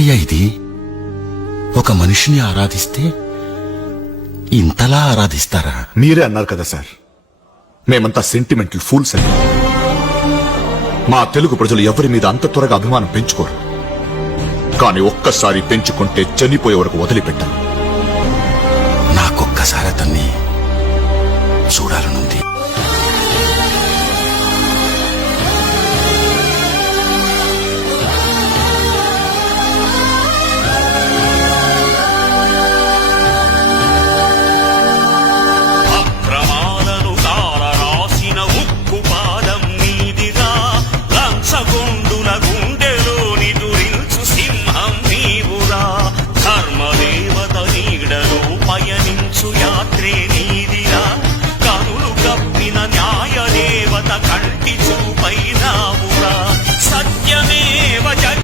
ఏమిటయ్యా ఇది? ఒక మనిషిని ఆరాధిస్తే ఇంతలా ఆరాధిస్తారా? మీరే అన్నారు కదా సార్, మేమంతా సెంటిమెంటల్ ఫూల్స్ అని. మా తెలుగు ప్రజలు ఎవరి మీద అంత త్వరగా అభిమానం పెంచుకోరు. కానీ ఒక్కసారి పెంచుకుంటే చనిపోయే వరకు వదిలిపెట్టారు. నాకొక్కసారి అతన్ని చూడాలనుంది.